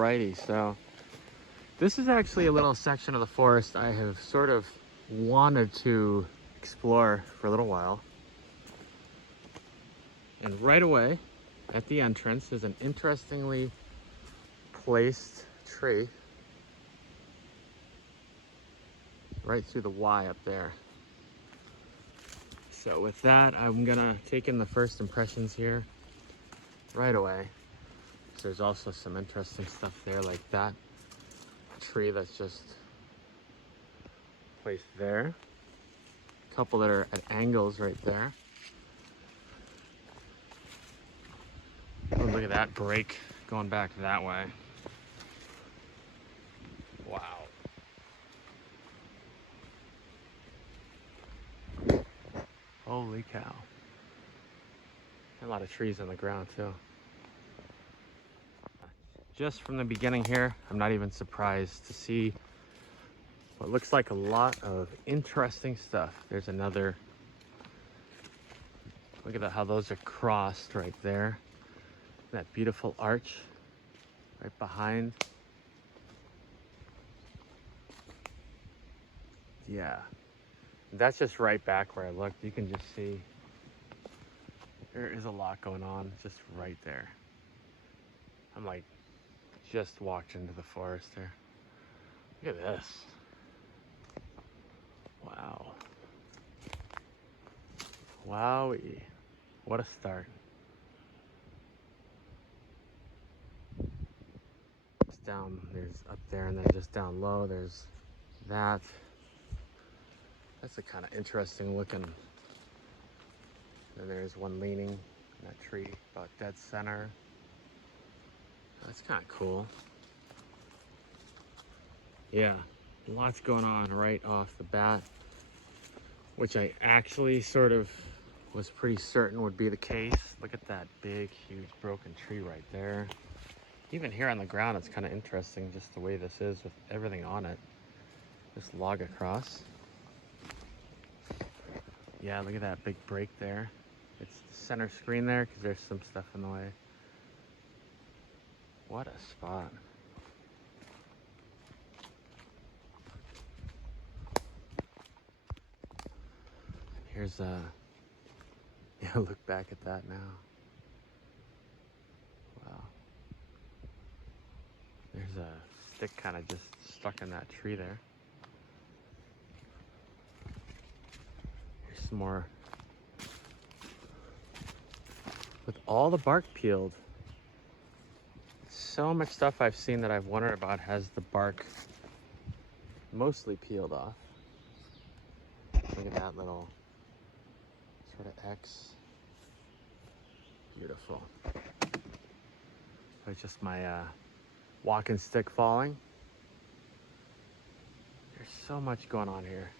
Alrighty, so this is actually a little section of the forest I have sort of wanted to explore for a little while. And right away at the entrance is an interestingly placed tree right through the Y up there. So with that, I'm gonna take in the first impressions here right away. So there's also some interesting stuff there, like that tree that's just placed there. A couple that are at angles right there. Oh, look at that break going back that way. Wow. Holy cow. A lot of trees on the ground too. Just from the beginning here, I'm not even surprised to see what looks like a lot of interesting stuff. There's another, look at that, how those are crossed right there. That beautiful arch right behind. Yeah, that's just right back where I looked. You can just see there is a lot going on just right there. I'm like, just walked into the forest there. Look at this. Wow. Wowie. What a start. Just down, there's up there, and then just down low, there's that. That's a kind of interesting looking. And there's one leaning in that tree about dead center. That's kind of cool. Yeah, lots going on right off the bat, which I actually sort of was pretty certain would be the case. Look at that big, huge broken tree right there. Even here on the ground, it's kind of interesting just the way this is with everything on it. This log across. Yeah, look at that big break there. It's the center screen there because there's some stuff in the way. What a spot. Here's a, yeah, look back at that now. Wow. There's a stick kind of just stuck in that tree there. Here's some more. With all the bark peeled. So much stuff I've seen that I've wondered about has the bark mostly peeled off. Look at that little sort of X. Beautiful. It's just my walking stick falling. There's so much going on here.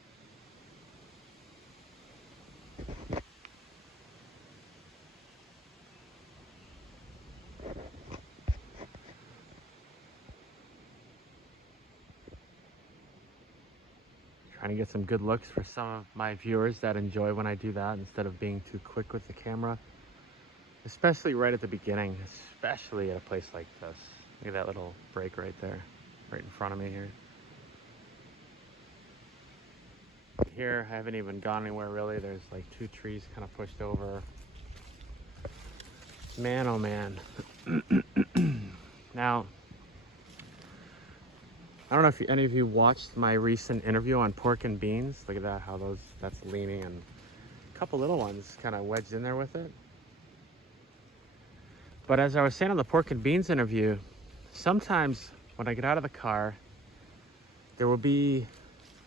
Trying to get some good looks for some of my viewers that enjoy when I do that instead of being too quick with the camera. Especially right at the beginning, especially at a place like this. Look at that little break right there, right in front of me here. Here, I haven't even gone anywhere really. There's like two trees kind of pushed over. Man, oh man. Now, I don't know if any of you watched my recent interview on pork and beans. Look at that, how that's leaning, and a couple little ones kind of wedged in there with it. But as I was saying on the pork and beans interview, sometimes when I get out of the car, there will be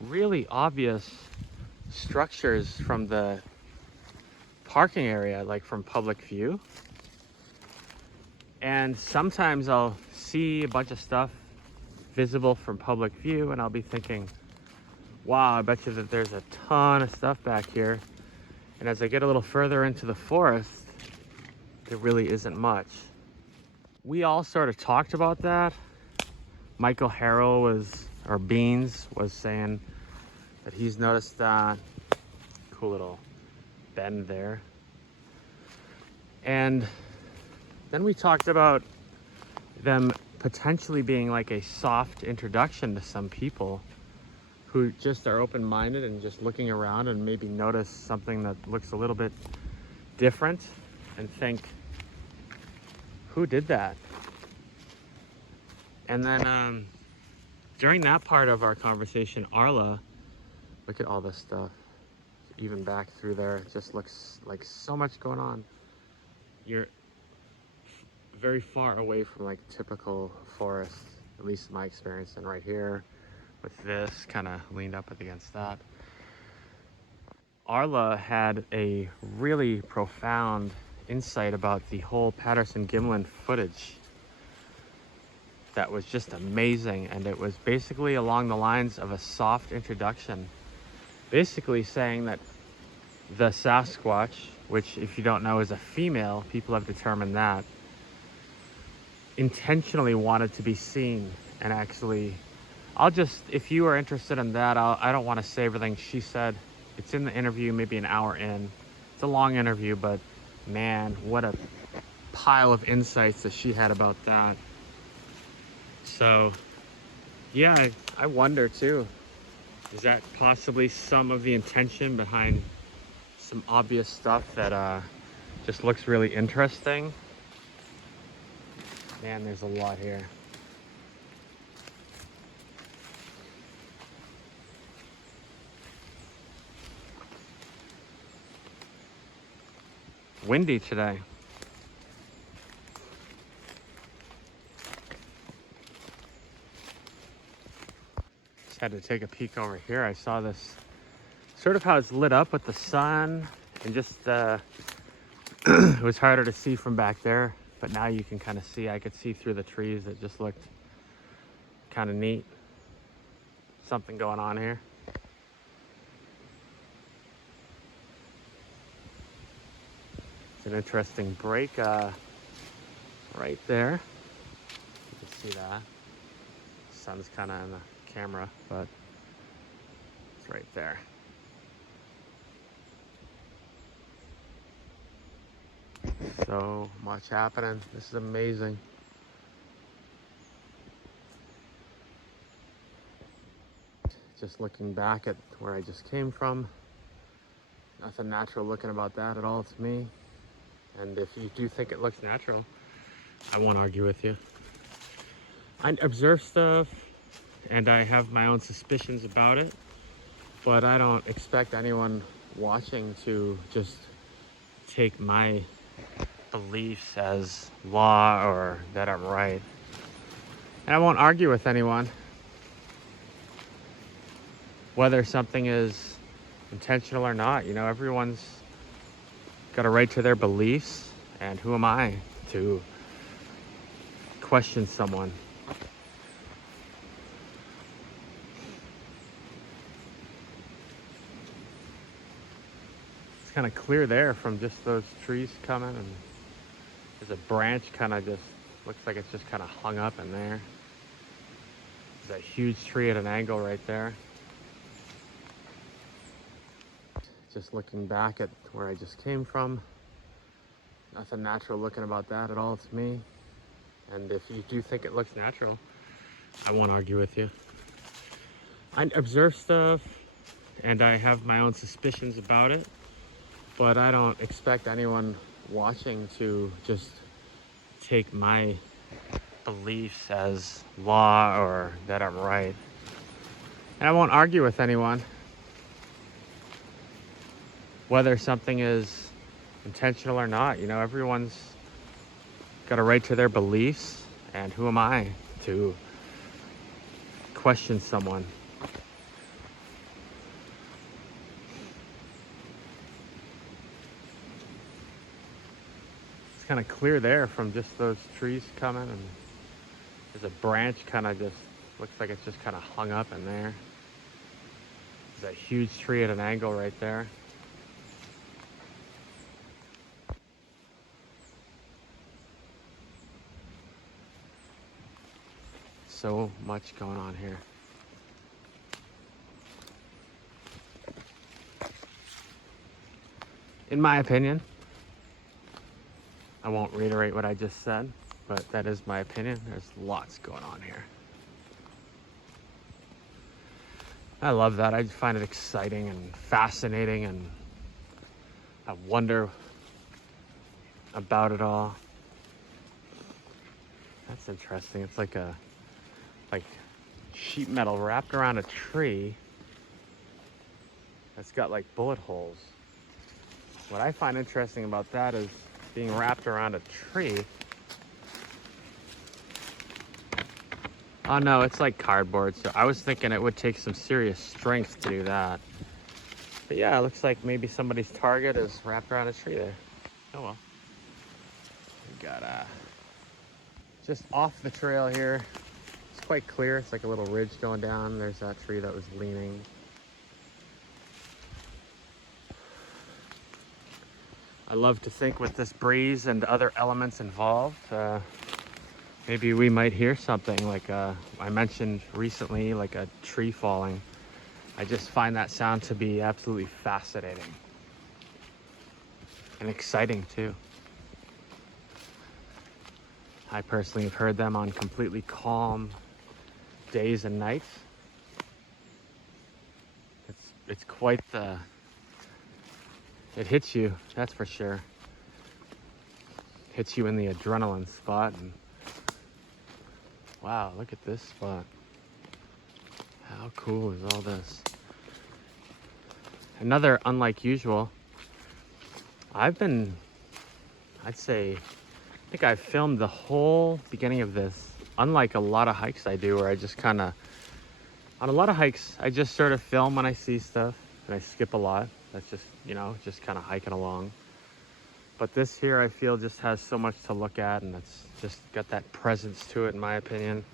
really obvious structures from the parking area, like from public view. And sometimes I'll see a bunch of stuff visible from public view and I'll be thinking, wow, I bet you that there's a ton of stuff back here. And as I get a little further into the forest, there really isn't much. We all sort of talked about that. Michael Harrell or Beans was saying that he's noticed that cool little bend there. And then we talked about them potentially being like a soft introduction to some people who just are open-minded and just looking around and maybe notice something that looks a little bit different and think, who did that? And then during that part of our conversation, Arla, look at all this stuff. Even back through there, it just looks like so much going on. You're very far away from like typical forest, at least in my experience. And right here with this kind of leaned up against that. Arla had a really profound insight about the whole Patterson-Gimlin footage that was just amazing, and it was basically along the lines of a soft introduction, basically saying that the Sasquatch, which if you don't know is a female, people have determined that, intentionally wanted to be seen. And actually, if you are interested in that, I don't want to say everything she said. It's in the interview, maybe an hour in. It's a long interview, but man, what a pile of insights that she had about that. So yeah, I wonder too, is that possibly some of the intention behind some obvious stuff that just looks really interesting? Man, there's a lot here. Windy today. Just had to take a peek over here. I saw this, sort of how it's lit up with the sun, and just it was harder to see from back there, but now you can kind of see. I could see through the trees. It just looked kind of neat. Something going on here. It's an interesting break right there. You can see that. The sun's kind of in the camera, but it's right there. So much happening. This is amazing. Just looking back at where I just came from, nothing natural looking about that at all to me. And if you do think it looks natural, I won't argue with you. I observe stuff and I have my own suspicions about it, but I don't expect anyone watching to just take my beliefs as law or that I'm right. And I won't argue with anyone whether something is intentional or not. You know, everyone's got a right to their beliefs, and who am I to question someone? It's kind of clear there from just those trees coming, and there's a branch kind of just looks like it's just kind of hung up in there. There's a huge tree at an angle right there. Just looking back at where I just came from, nothing natural looking about that at all to me. And if you do think it looks natural, I won't argue with you. I observe stuff and I have my own suspicions about it, but I don't expect anyone watching to just take my beliefs as law or that I'm right. And I won't argue with anyone whether something is intentional or not. You know, everyone's got a right to their beliefs, and who am I to question someone? It's kind of clear there from just those trees coming, and there's a branch kind of just looks like it's just kind of hung up in there. There's a huge tree at an angle right there. So much going on here. In my opinion, I won't reiterate what I just said, but that is my opinion. There's lots going on here. I love that. I find it exciting and fascinating, and I wonder about it all. That's interesting. It's like sheet metal wrapped around a tree that's got like bullet holes. What I find interesting about that is being wrapped around a tree. Oh no, it's like cardboard. So I was thinking it would take some serious strength to do that. But yeah, it looks like maybe somebody's target is wrapped around a tree there. Oh well. We got just off the trail here. It's quite clear. It's like a little ridge going down. There's that tree that was leaning. I love to think with this breeze and other elements involved, maybe we might hear something like I mentioned recently, like a tree falling. I just find that sound to be absolutely fascinating and exciting too. I personally have heard them on completely calm days and nights. It's quite the, it hits you, that's for sure. Hits you in the adrenaline spot. And wow, look at this spot. How cool is all this? Another unlike usual. I'd say, I think I've filmed the whole beginning of this. Unlike a lot of hikes I do where I just kind of, on a lot of hikes, I just sort of film when I see stuff and I skip a lot. That's just, you know, just kind of hiking along. But this here, I feel, just has so much to look at, and it's just got that presence to it, in my opinion.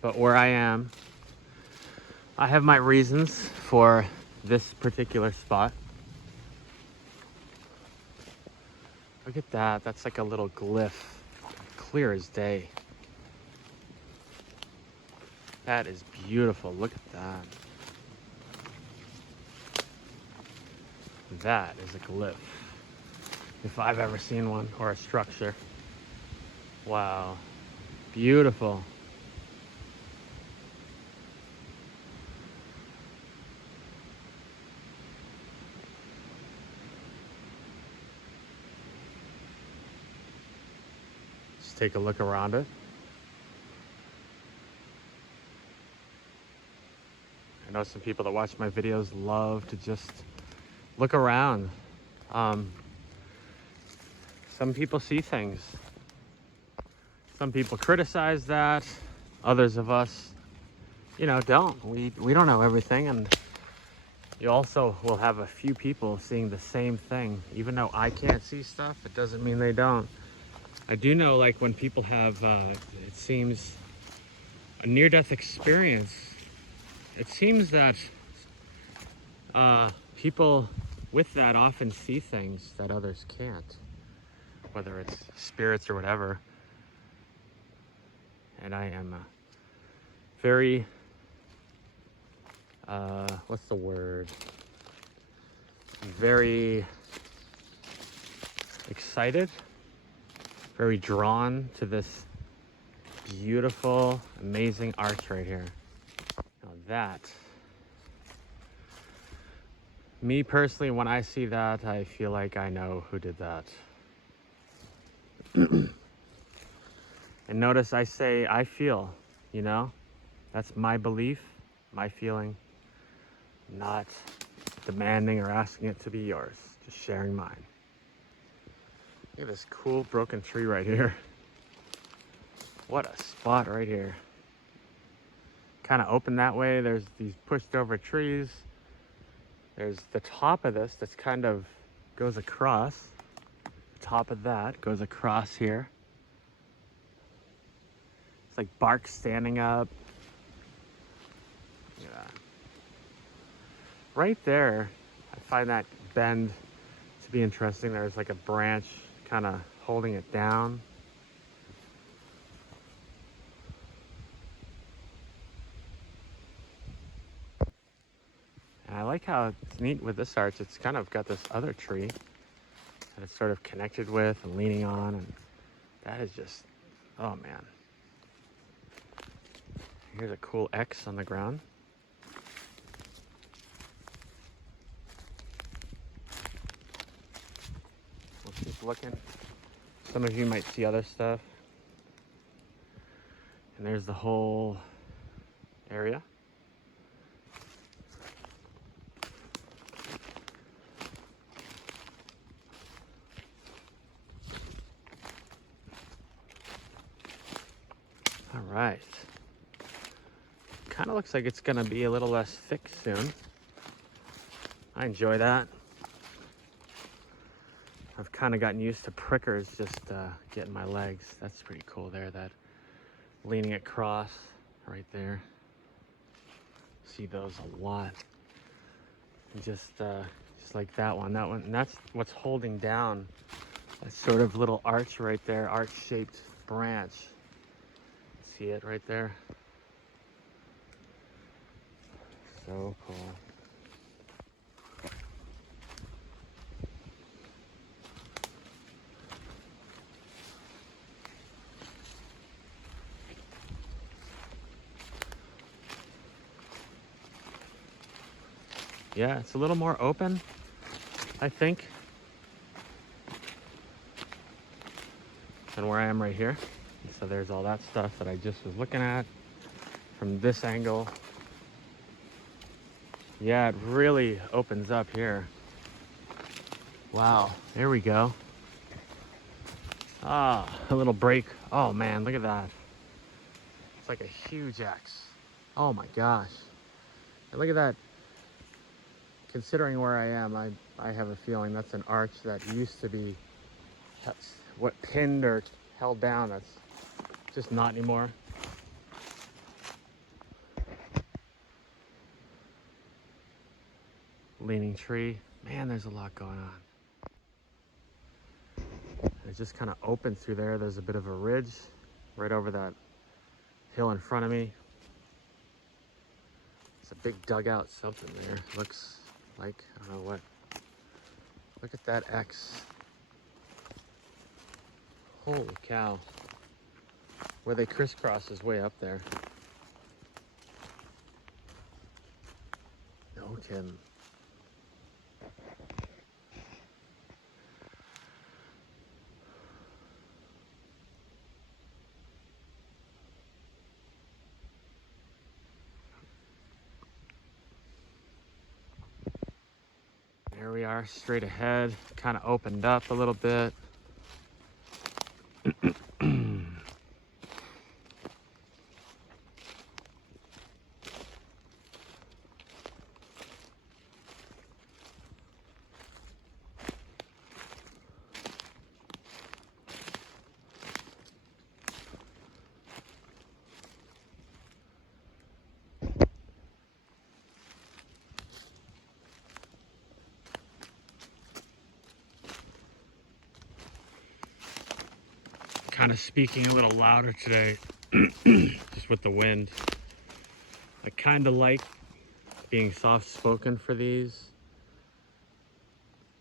But where I am, I have my reasons for this particular spot. Look at that. That's like a little glyph. Clear as day. That is beautiful. Look at that. That is a glyph, if I've ever seen one, or a structure. Wow. Beautiful. Just take a look around it. I know some people that watch my videos love to just look around. Some people see things. Some people criticize that. Others of us, you know, don't. We don't know everything, and you also will have a few people seeing the same thing. Even though I can't see stuff, it doesn't mean they don't. I do know, like, when people have, it seems, a near-death experience, it seems that people with that often see things that others can't, whether it's spirits or whatever. And I am very, what's the word? Very excited, very drawn to this beautiful, amazing arch right here. Now that, me personally, when I see that, I feel like I know who did that. And notice I say, I feel, you know? That's my belief, my feeling. Not demanding or asking it to be yours, just sharing mine. Look at this cool broken tree right here. What a spot right here. Kind of open that way. There's these pushed over trees. There's the top of this that's kind of goes across. The top of that goes across here. It's like bark standing up. Look at that. Right there, I find that bend to be interesting. There's like a branch kind of holding it down. I like how it's neat with this arch. It's kind of got this other tree that it's sort of connected with and leaning on. And that is just, oh man. Here's a cool X on the ground. We'll keep looking. Some of you might see other stuff. And there's the whole area. All right. Kind of looks like it's gonna be a little less thick soon. I enjoy that. I've kind of gotten used to prickers just getting my legs. That's pretty cool there, that leaning across right there. See those a lot. And just like that one, and that's what's holding down that sort of little arch right there, arch-shaped branch. See it right there? So cool. Yeah, it's a little more open, I think, than where I am right here. So there's all that stuff that I just was looking at from this angle. Yeah, it really opens up here. Wow, there we go. Ah, a little break. Oh man, look at that. It's like a huge X. Oh my gosh. And look at that. Considering where I am, I have a feeling that's an arch that used to be what pinned or held down. That's just not anymore. Leaning tree. Man, there's a lot going on. It just kind of opens through there. There's a bit of a ridge right over that hill in front of me. It's a big dugout something there. Looks like, I don't know what. Look at that X. Holy cow. Where they crisscross is way up there. No kidding. There we are, straight ahead. Kind of opened up a little bit. Kind of speaking a little louder today, just with the wind. I kind of like being soft-spoken for these.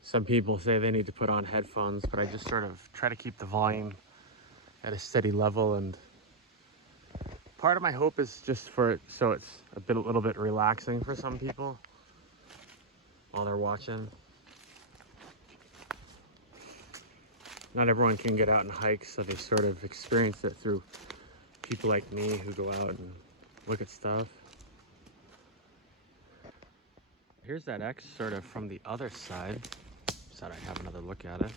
Some people say they need to put on headphones, but I just sort of try to keep the volume at a steady level. And part of my hope is just for it so it's a little bit relaxing for some people while they're watching. Not everyone can get out and hike, so they sort of experience it through people like me who go out and look at stuff. Here's that X sort of from the other side. Just thought I'd have another look at it.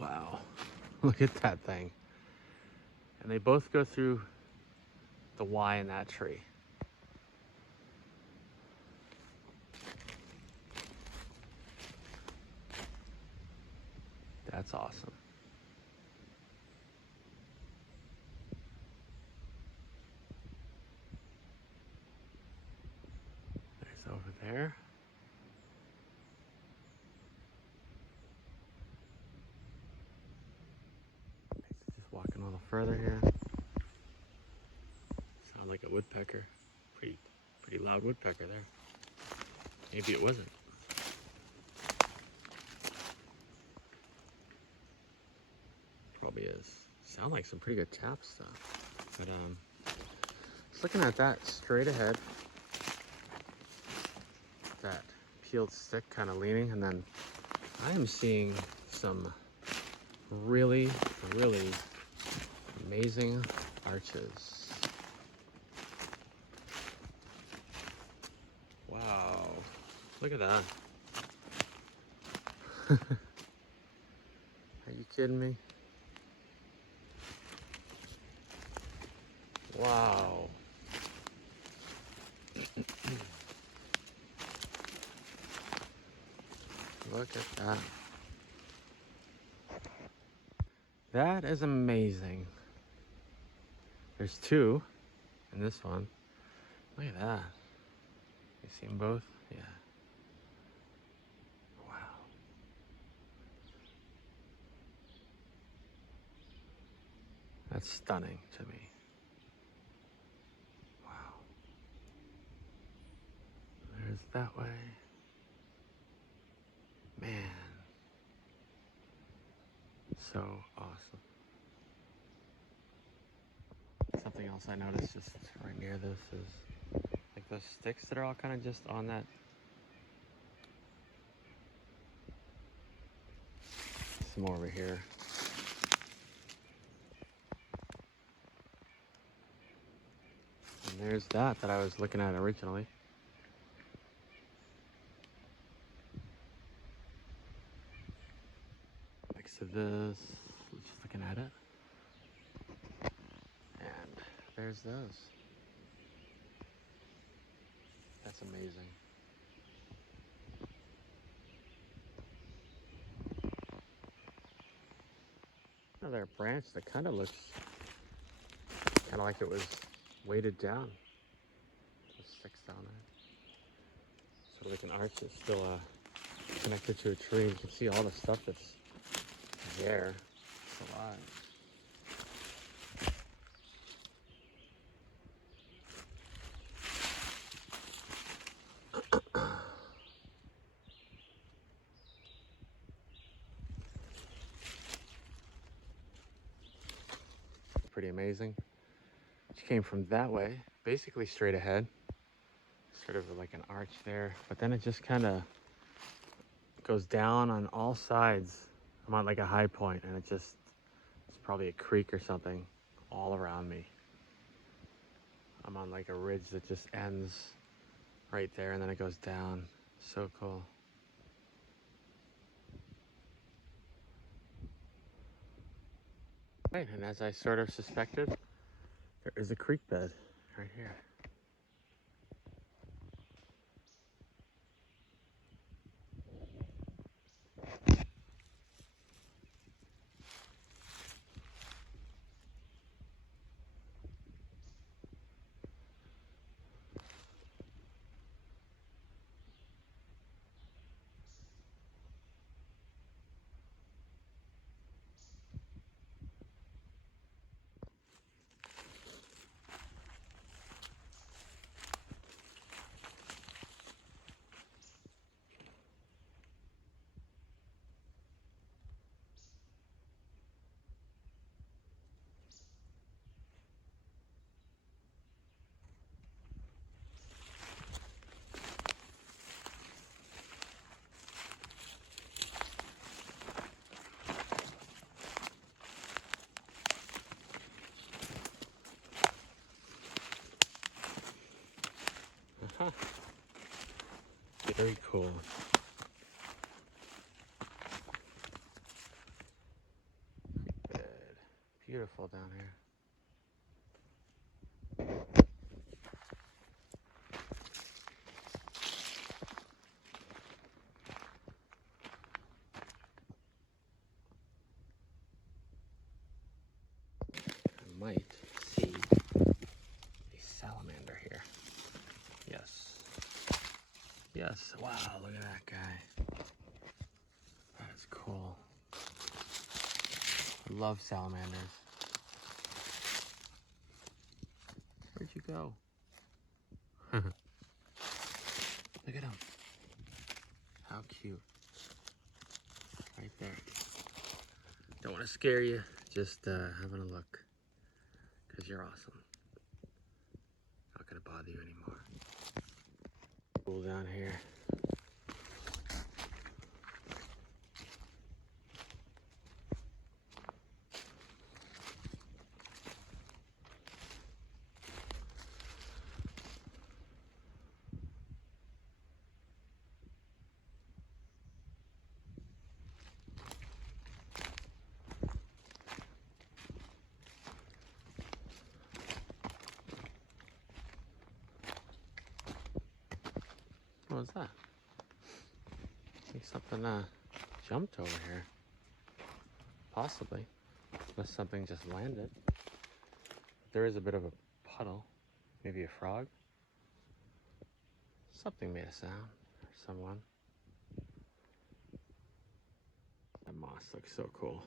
Wow, look at that thing. And they both go through the Y in that tree. That's awesome. There's over there. Just walking a little further here. Sound like a woodpecker. Pretty pretty loud woodpecker there. Maybe it wasn't. Probably is. Sound like some pretty good tap stuff. But just looking at that straight ahead. That peeled stick kind of leaning, and then I am seeing some really, really amazing arches. Wow, look at that. Are you kidding me? Wow. Look at that. That is amazing. There's two in this one. Look at that. You see them both? Yeah. Wow. That's stunning to me. Wow. There's that way. Man. So awesome. Something else I noticed just right near this is like those sticks that are all kind of just on that. Some more over here. And there's that I was looking at originally. Next to this, just looking at it. And there's those. That's amazing. Another branch that kind of looks kind of like it was weighted down. Just sticks down there. So like an arch that's still connected to a tree. You can see all the stuff that's there. It's alive. Pretty amazing. She came from that way, basically straight ahead. Sort of like an arch there, but then it just kind of goes down on all sides. I'm on like a high point, and it's probably a creek or something all around me. I'm on like a ridge that just ends right there, and then it goes down. So cool. Right, and as I sort of suspected, there is a creek bed right here. Very cool. Creek bed. Beautiful down here. I might see a salamander here. Yes. Yes. Wow, look at that guy. That is cool. I love salamanders. Where'd you go? Look at him. How cute. Right there. Don't want to scare you, just having a look. Because you're awesome. Not going to bother you anymore. Cool down here. What was that? I think something jumped over here. Possibly. Unless something just landed. There is a bit of a puddle. Maybe a frog. Something made a sound. Or someone. That moss looks so cool.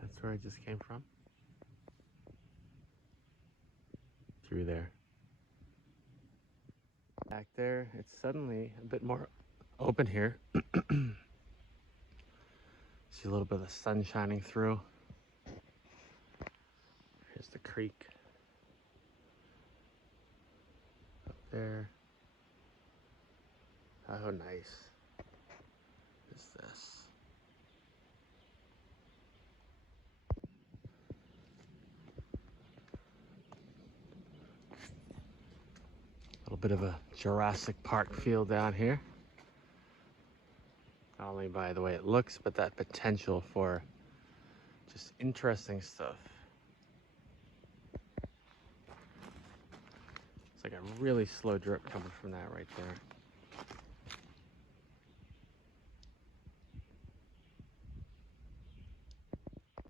That's where I just came from. Through there. Back there, it's suddenly a bit more open here. See a little bit of the sun shining through. Here's the creek. Up there. How nice is this? A little bit of a Jurassic Park feel down here. Not only by the way it looks, but that potential for just interesting stuff. It's like a really slow drip coming from that right there.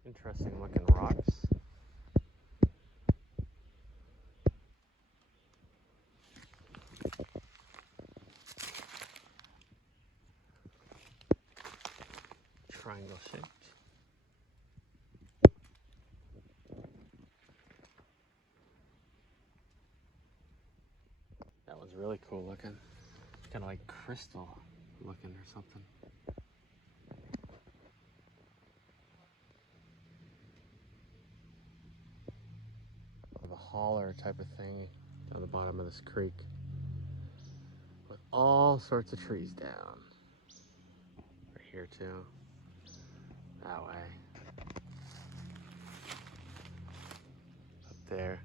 Interesting looking rocks. Triangle shaped. That was really cool looking. Kind of like crystal looking or something. Of a holler type of thing down the bottom of this creek with all sorts of trees down. Right here too. That way. Up there.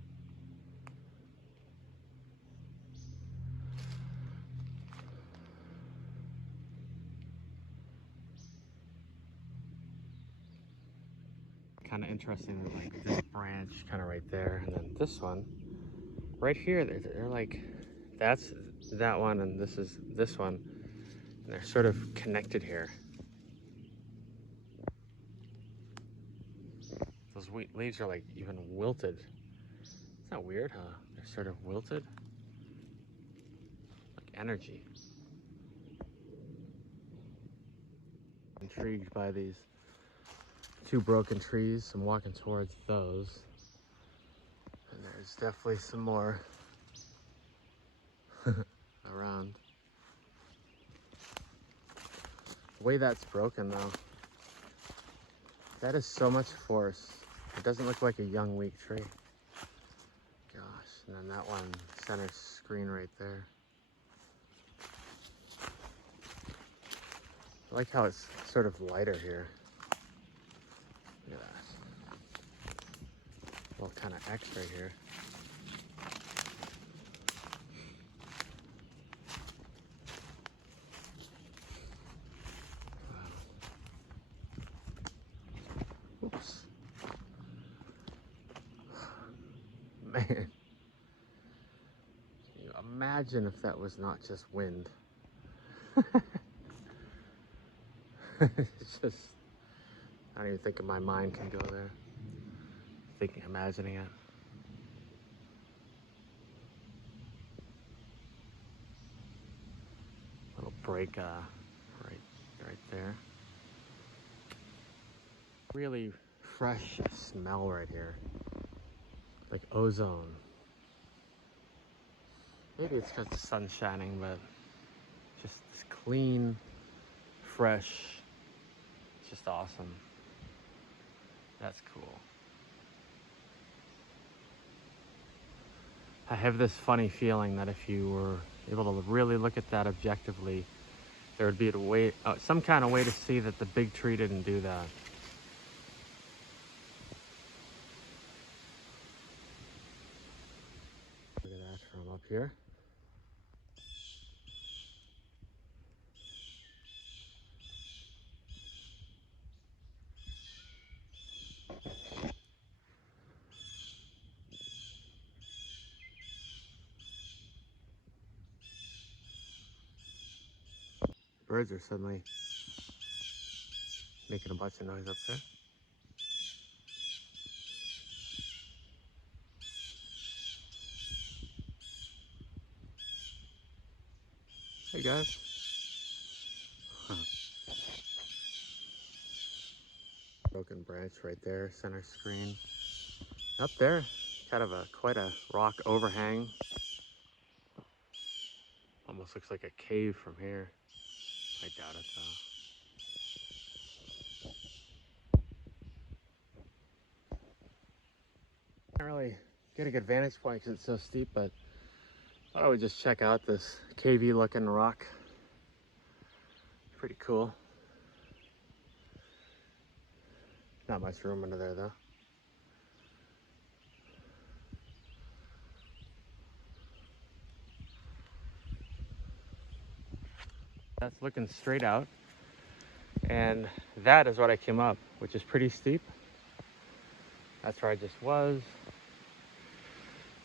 Kind of interesting that like this branch kind of right there, and then this one right here, they're like, that's that one and this is this one, and they're sort of connected here. Those leaves are like even wilted. It's not weird, huh? They're sort of wilted, like energy. Intrigued by these two broken trees. I'm walking towards those, and there's definitely some more around. The way that's broken though, that is so much force. It doesn't look like a young weak tree. Gosh, and then that one center screen right there. I like how it's sort of lighter here. Look at that. Little kind of X right here. Oops. Man. Can you imagine if that was not just wind? It's just, I don't even think my mind can go there. Thinking, imagining it. Little break right right there. Really fresh smell right here. Like ozone. Maybe it's because the sun's shining, but just this clean, fresh. It's just awesome. That's cool. I have this funny feeling that if you were able to really look at that objectively, there would be a way, some kind of way to see that the big tree didn't do that. Look at that from up here. Birds are suddenly making a bunch of noise up there. Hey guys. Broken branch right there, center screen. Up there, kind of quite a rock overhang. Almost looks like a cave from here. I doubt it though. Can't really get a good vantage point because it's so steep, but I thought I would just check out this cavey looking rock. Pretty cool. Not much room under there though. That's looking straight out. And that is what I came up, which is pretty steep. That's where I just was.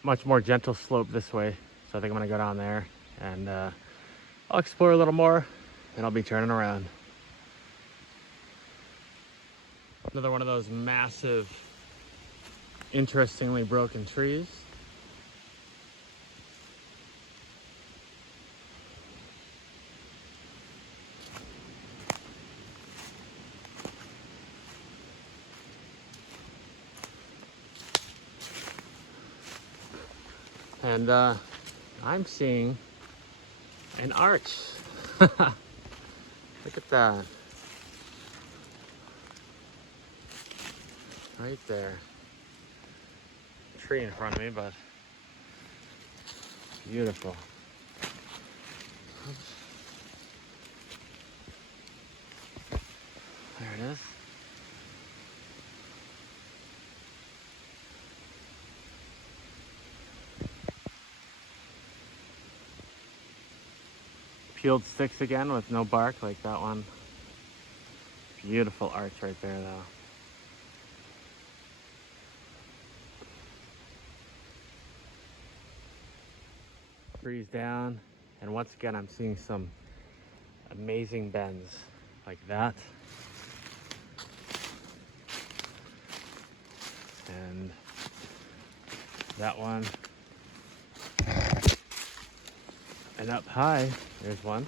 Much more gentle slope this way. So I think I'm gonna go down there and I'll explore a little more and I'll be turning around. Another one of those massive, interestingly broken trees. And I'm seeing an arch. Look at that. Right there. Tree in front of me, but beautiful. Oops. There it is. Peeled sticks again with no bark like that one. Beautiful arch right there though. Trees down, and once again I'm seeing some amazing bends like that. And that one. And up high, there's one.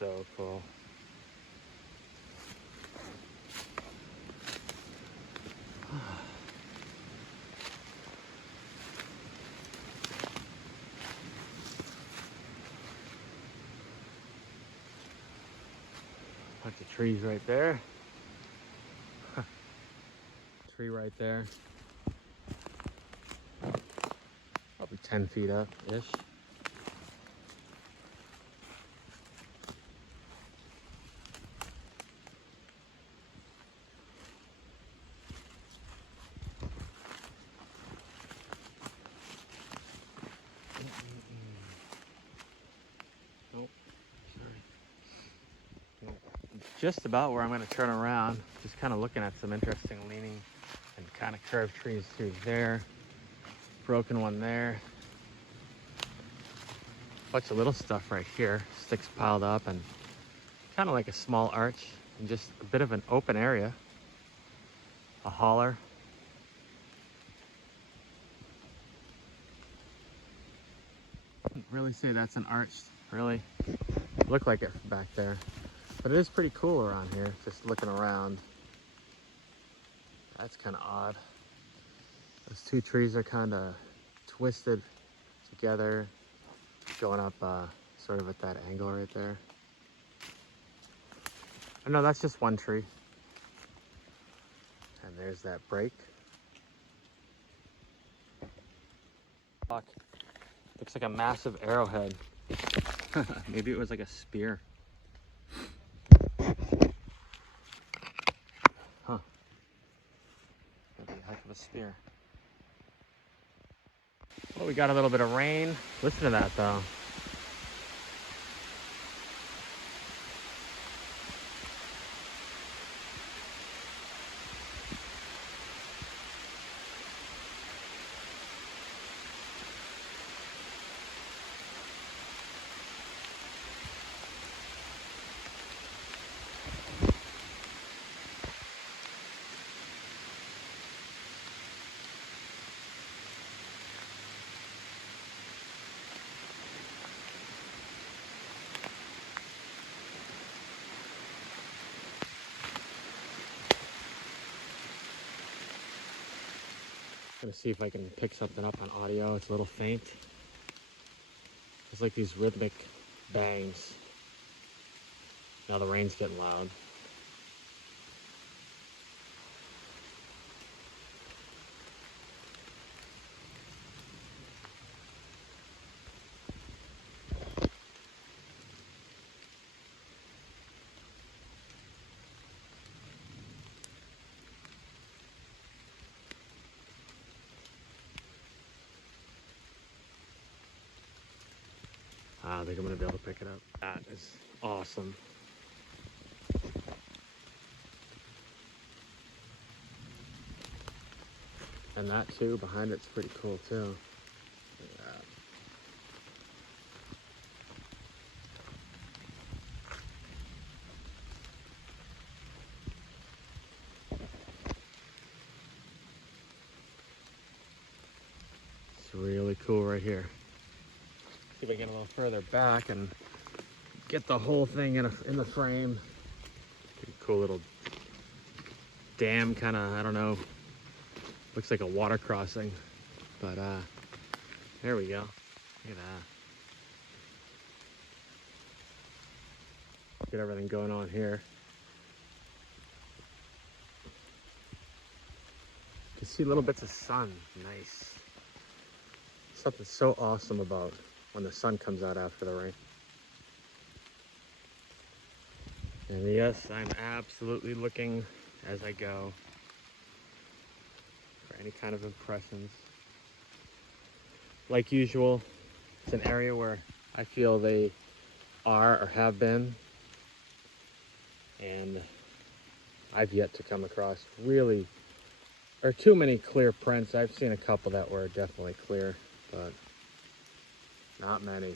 So cool. Bunch of trees right there. Tree right there. Probably 10 feet up-ish. Nope, sorry. Just about where I'm going to turn around. Just kind of looking at some interesting leaning and kind of curved trees through there. Broken one there. Bunch of little stuff right here. Sticks piled up and kind of like a small arch and just a bit of an open area. A holler. Wouldn't really say that's an arch, really. look like it from back there. But it is pretty cool around here, just looking around. That's kind of odd. Those two trees are kind of twisted together, going up sort of at that angle right there. Oh no, that's just one tree. And there's that break. Fuck. Looks like a massive arrowhead. Maybe it was like a spear. Huh. That'd be a heck of a spear. Well, we got a little bit of rain. Listen to that though. Gonna see if I can pick something up on audio. It's a little faint. It's like these rhythmic bangs. Now the rain's getting loud. I think I'm gonna be able to pick it up. That is awesome. And that too, behind it's pretty cool too. Look at that. It's really cool right here. See if I can get a little further back and get the whole thing in the frame. Pretty cool little dam kind of, I don't know. Looks like a water crossing, but there we go. Look at that. Get everything going on here. You can see little bits of sun. Nice. Something so awesome about when the sun comes out after the rain. And yes, I'm absolutely looking as I go for any kind of impressions. Like usual, it's an area where I feel they are or have been, and I've yet to come across really, or too many clear prints. I've seen a couple that were definitely clear, but not many.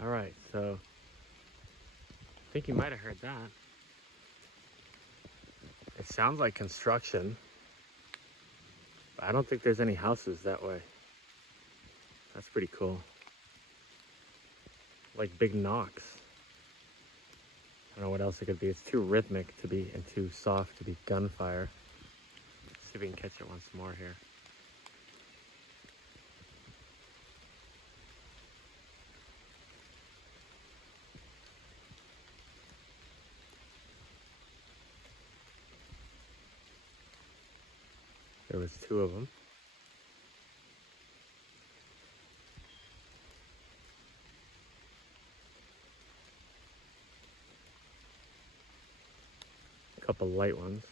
All right, so I think you might have heard that. It sounds like construction, but I don't think there's any houses that way. That's pretty cool. Like big knocks. I don't know what else it could be. It's too rhythmic to be and too soft to be gunfire. Let's see if we can catch it once more here. There was two of them. A couple light ones.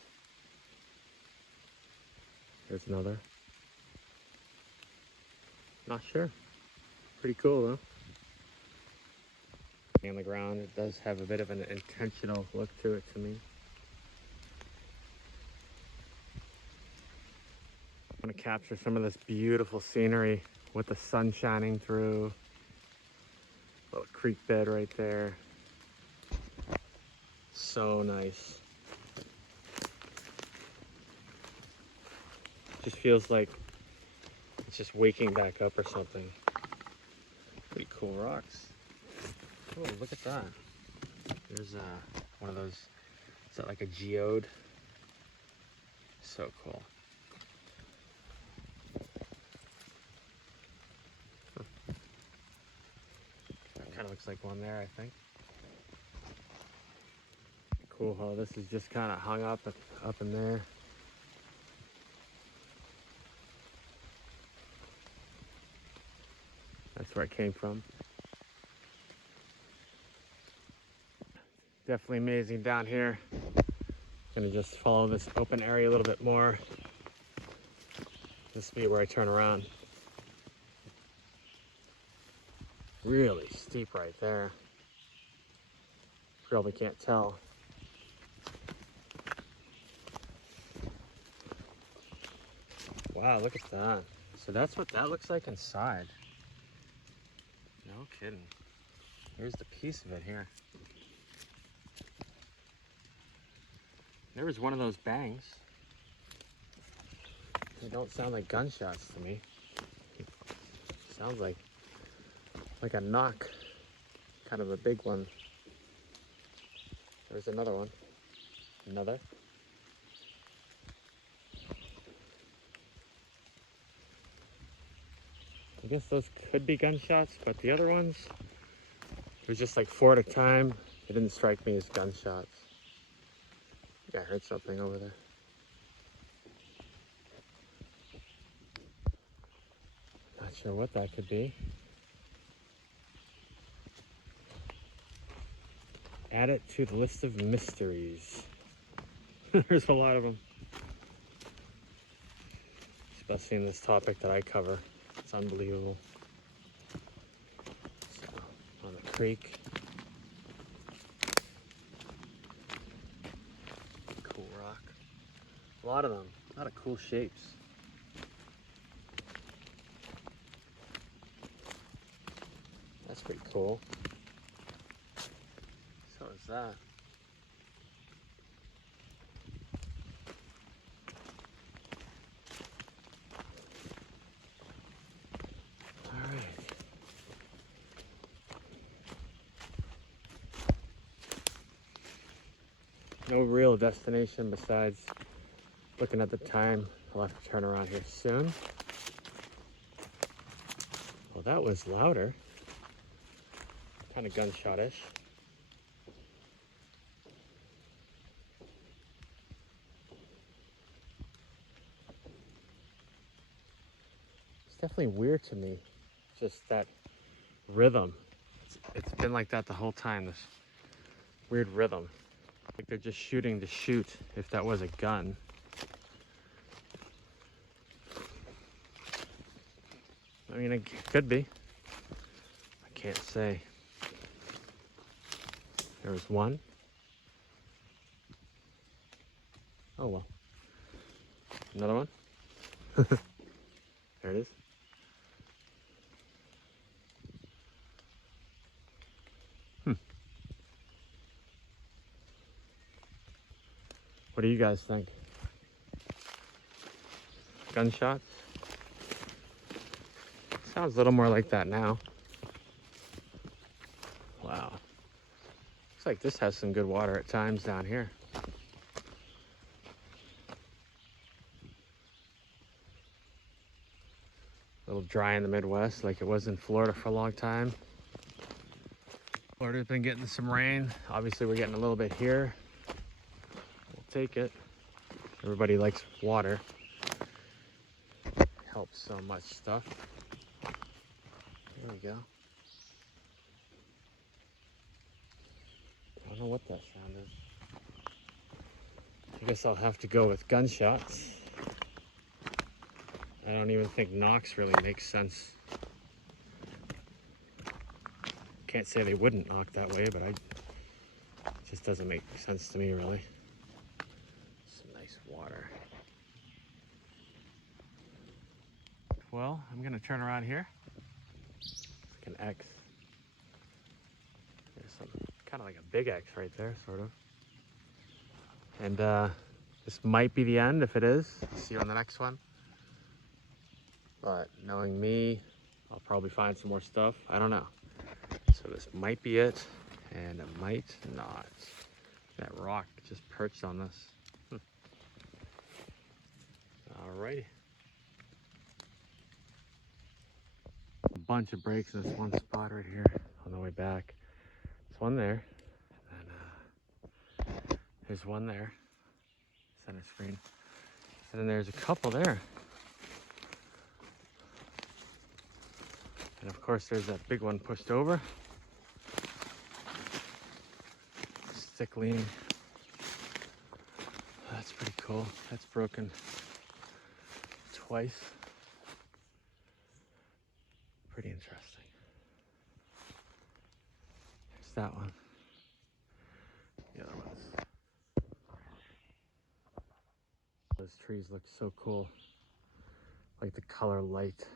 There's another. Not sure. Pretty cool though. On the ground, it does have a bit of an intentional look to it to me. I want to capture some of this beautiful scenery with the sun shining through. Little creek bed right there. So nice. Just feels like it's just waking back up or something. cool rocks. Oh, look at that. There's one of those, is that like a geode? So cool. That kind of looks like one there, I think. Cool how this is just kind of hung up in there. That's where it came from. Definitely amazing down here. Gonna just follow this open area a little bit more. This will be where I turn around. Really steep right there. Probably can't tell. Wow, look at that. So that's what that looks like inside. No kidding. Here's the piece of it here. There was one of those bangs. They don't sound like gunshots to me. Sounds like a knock. Kind of a big one. There's another one. Another. I guess those could be gunshots, but the other ones, it was just like 4 at a time. It didn't strike me as gunshots. I think I heard something over there. Not sure what that could be. Add it to the list of mysteries. There's a lot of them. Especially in this topic that I cover. It's unbelievable. So, on the creek. Cool rock. A lot of them. A lot of cool shapes. That's pretty cool. So is that. No real destination besides looking at the time. I'll have to turn around here soon. Well, that was louder. Kind of gunshot-ish. It's definitely weird to me. Just that rhythm. It's been like that the whole time, this weird rhythm. Like they're just shooting to shoot, if that was a gun. I mean, it could be. I can't say. There was one. Oh well. Another one. There it is. What do you guys think? Gunshots? Sounds a little more like that now. Wow. Looks like this has some good water at times down here. A little dry in the Midwest like it was in Florida for a long time. Florida's been getting some rain. Obviously we're getting a little bit here. We'll take it. Everybody likes water. Helps so much stuff. There we go. I don't know what that sound is. I guess I'll have to go with gunshots. I don't even think knocks really makes sense. Can't say they wouldn't knock that way, but it just doesn't make sense to me really. Some nice water. Well, I'm gonna turn around here. It's like an X. There's some kind of like a big X right there, sort of. And this might be the end. If it is, see you on the next one. But knowing me, I'll probably find some more stuff. I don't know. So this might be it, and it might not. That rock just perched on this. Alrighty. A bunch of breaks in this one spot right here on the way back. There's one there, and there's one there, center screen. And then there's a couple there. And of course there's that big one pushed over. Stick leaning. That's pretty cool. That's broken twice. Pretty interesting. There's that one. The other ones. Those trees look so cool. Like the color light.